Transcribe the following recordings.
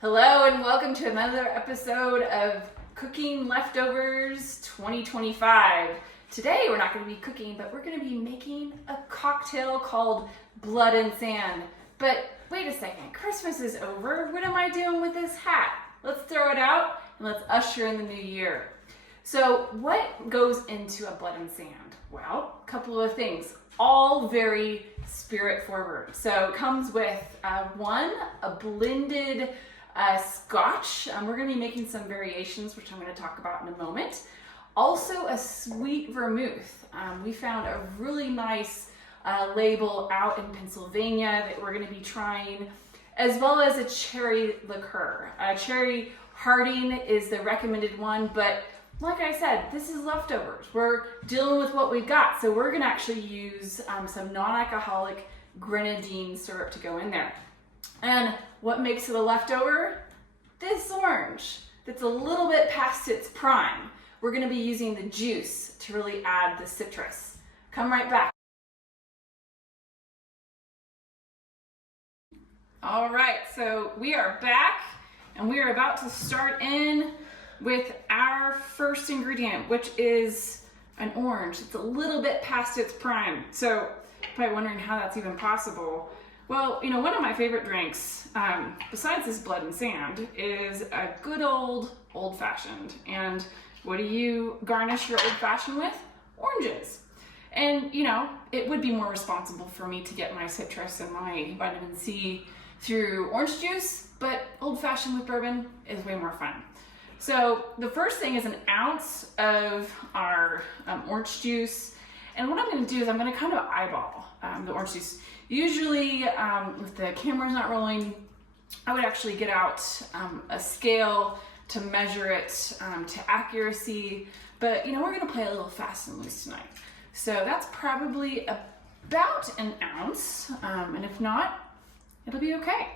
Hello and welcome to another episode of Cooking Leftovers 2025. Today we're not going to be cooking, but we're going to be making a cocktail called Blood and Sand. But wait a second, Christmas is over. What am I doing with this hat? Let's throw it out and let's usher in the new year. So what goes into a Blood and Sand? Well, a couple of things, all very spirit forward. So it comes with a blended scotch. We're going to be making some variations, which I'm going to talk about in a moment. Also a sweet vermouth. We found a really nice label out in Pennsylvania that we're going to be trying, as well as a cherry liqueur. Cherry Harding is the recommended one, but like I said, this is leftovers. We're dealing with what we've got, so we're going to actually use some non-alcoholic grenadine syrup to go in there. And what makes it a leftover? This orange that's a little bit past its prime. We're going to be using the juice to really add the citrus. Come right back. All right, so we are back and we are about to start in with our first ingredient, which is an orange. It's a little bit past its prime. So you're probably wondering how that's even possible. Well, you know, one of my favorite drinks, besides this Blood and Sand, is a good old-fashioned. And what do you garnish your old-fashioned with? Oranges. And, you know, it would be more responsible for me to get my citrus and my vitamin C through orange juice, but old-fashioned with bourbon is way more fun. So the first thing is an ounce of our orange juice. And what I'm going to do is I'm going to kind of eyeball the orange juice. Usually, if the camera's not rolling, I would actually get out a scale to measure it to accuracy. But, you know, we're going to play a little fast and loose tonight. So that's probably about an ounce. And if not, it'll be okay.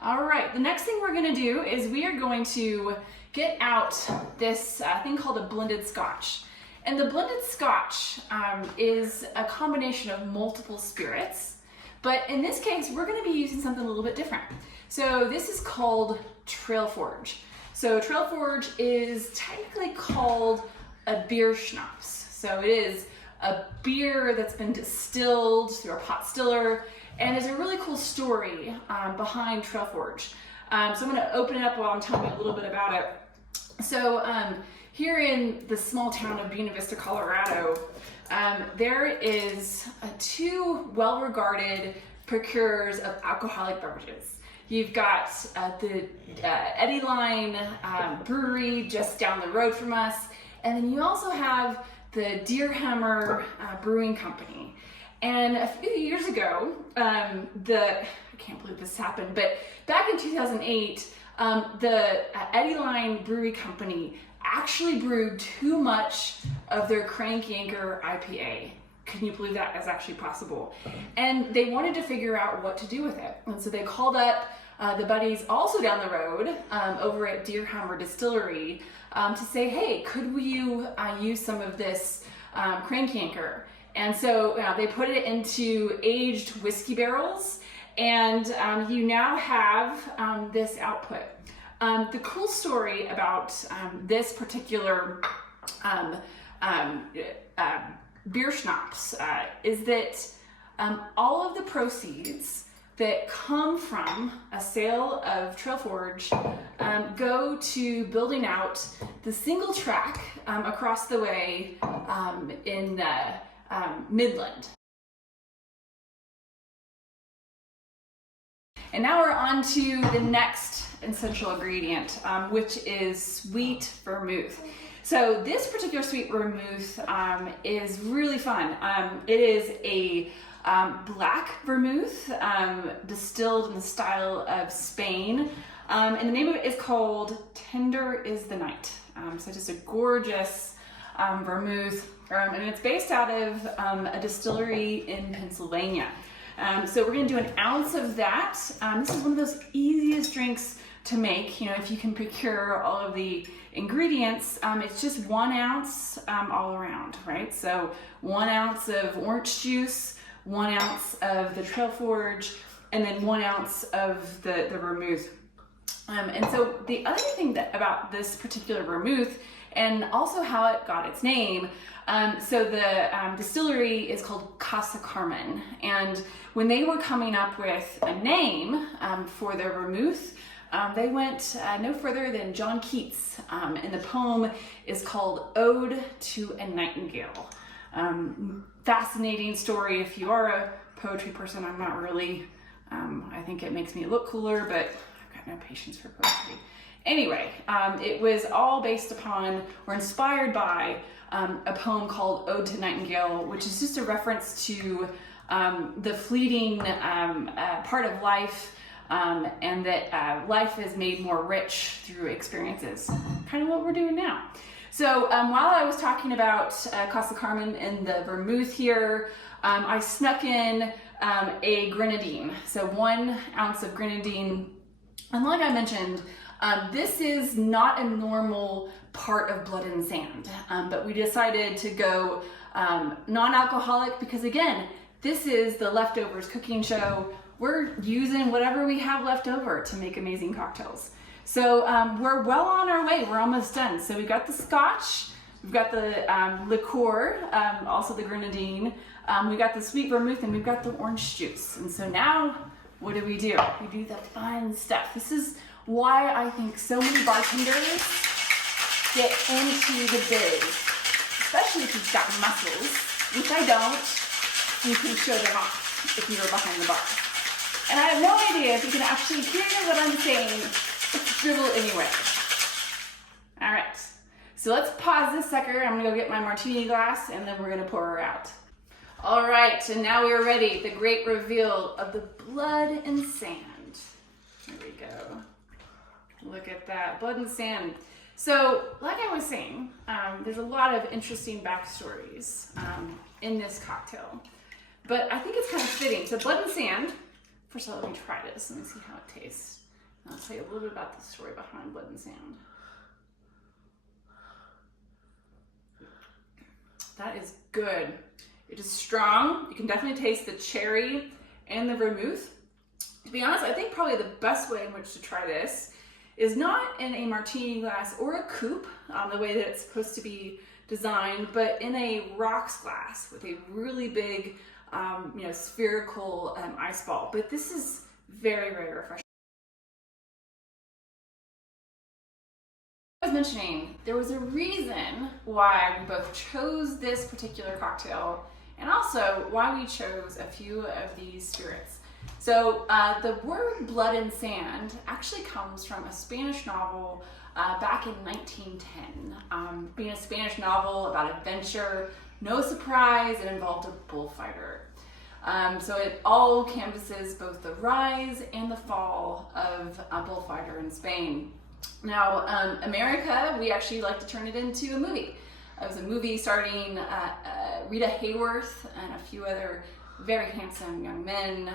All right, the next thing we're going to do is we are going to get out this thing called a blended scotch. And the blended scotch is a combination of multiple spirits, but in this case, we're going to be using something a little bit different. So this is called Trail Forge. So Trail Forge is technically called a beer schnapps. So it is a beer that's been distilled through a pot stiller, and there's a really cool story behind Trail Forge. So I'm going to open it up while I'm telling you a little bit about it. So here in the small town of Buena Vista, Colorado, there is two well-regarded procurers of alcoholic beverages. You've got the Eddie Line brewery just down the road from us, and then you also have the Deer Hammer Brewing Company. And a few years ago, I can't believe this happened, but back in 2008, the Eddie Line Brewery Company actually brewed too much of their Crank Yankee IPA. Can you believe that is actually possible? And they wanted to figure out what to do with it. And so they called up the buddies also down the road over at Deer Hammer Distillery to say, hey, could we use some of this Crank Yankee? And so they put it into aged whiskey barrels, and you now have this output. The cool story about this particular beer schnapps is that all of the proceeds that come from a sale of Trail Forge go to building out the single track across the way in Midland. And now we're on to the next essential ingredient, which is sweet vermouth. So this particular sweet vermouth is really fun. It is a black vermouth distilled in the style of Spain. And the name of it is called Tender is the Night. So just a gorgeous vermouth. And it's based out of a distillery in Pennsylvania. So we're going to do an ounce of that. This is one of those easiest drinks to make. You know, if you can procure all of the ingredients, it's just 1 ounce all around, right? So 1 ounce of orange juice, 1 ounce of the Trail Forge, and then 1 ounce of the vermouth. And so the other thing about this particular vermouth, and also how it got its name, so the distillery is called Casa Carmen, and when they were coming up with a name for their vermouth, they went no further than John Keats, and the poem is called Ode to a Nightingale. Fascinating story. If you are a poetry person, I'm not really, I think it makes me look cooler, but I've got no patience for poetry. Anyway, it was all based upon or inspired by a poem called Ode to Nightingale, which is just a reference to the fleeting part of life, and that life is made more rich through experiences, kind of what we're doing now. So while I was talking about Casa Carmen and the vermouth here, I snuck in a grenadine. So 1 ounce of grenadine. And like I mentioned, this is not a normal part of Blood and Sand, but we decided to go non-alcoholic because, again, this is the Leftovers cooking show. We're using whatever we have left over to make amazing cocktails. So we're well on our way. We're almost done. So we've got the scotch, we've got the liqueur, also the grenadine, we've got the sweet vermouth, and we've got the orange juice. And so now, what do? We do the fun stuff. This is why I think so many bartenders get into the biz, especially if you've got muscles, which I don't. You can show them off if you're behind the bar. And I have no idea if you can actually hear what I'm saying. Let's dribble anyway. All right, so let's pause this sucker. I'm gonna go get my martini glass and then we're gonna pour her out. All right, and now we are ready. The great reveal of the Blood and Sand. Here we go. Look at that, Blood and Sand. So, like I was saying, there's a lot of interesting backstories in this cocktail, but I think it's kind of fitting. So Blood and Sand, first of all, let me try this and see how it tastes. I'll tell you a little bit about the story behind Blood and Sand. That is good. It is strong. You can definitely taste the cherry and the vermouth. To be honest, I think probably the best way in which to try this is not in a martini glass or a coupe, the way that it's supposed to be designed, but in a rocks glass with a really big, spherical ice ball. But this is very, very refreshing. I was mentioning, there was a reason why we both chose this particular cocktail and also why we chose a few of these spirits. So the word Blood and Sand actually comes from a Spanish novel back in 1910. Being a Spanish novel about adventure, no surprise, it involved a bullfighter. So it all canvasses both the rise and the fall of a bullfighter in Spain. Now, America, we actually like to turn it into a movie. It was a movie starring Rita Hayworth and a few other very handsome young men.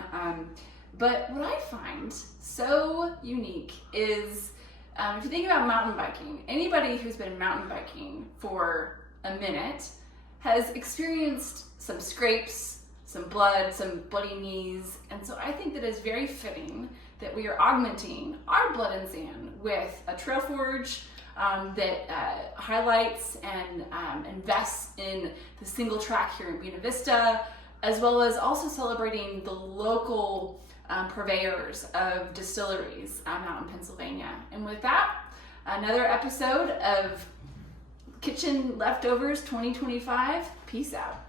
But what I find so unique is, if you think about mountain biking, anybody who's been mountain biking for a minute has experienced some scrapes, some blood, some bloody knees. And so I think that it's very fitting that we are augmenting our Blood and Sand with a Trail Forge that highlights and invests in the single track here in Buena Vista, as well as also celebrating the local purveyors of distilleries out in Pennsylvania. And with that, another episode of Kitchen Leftovers 2025. Peace out.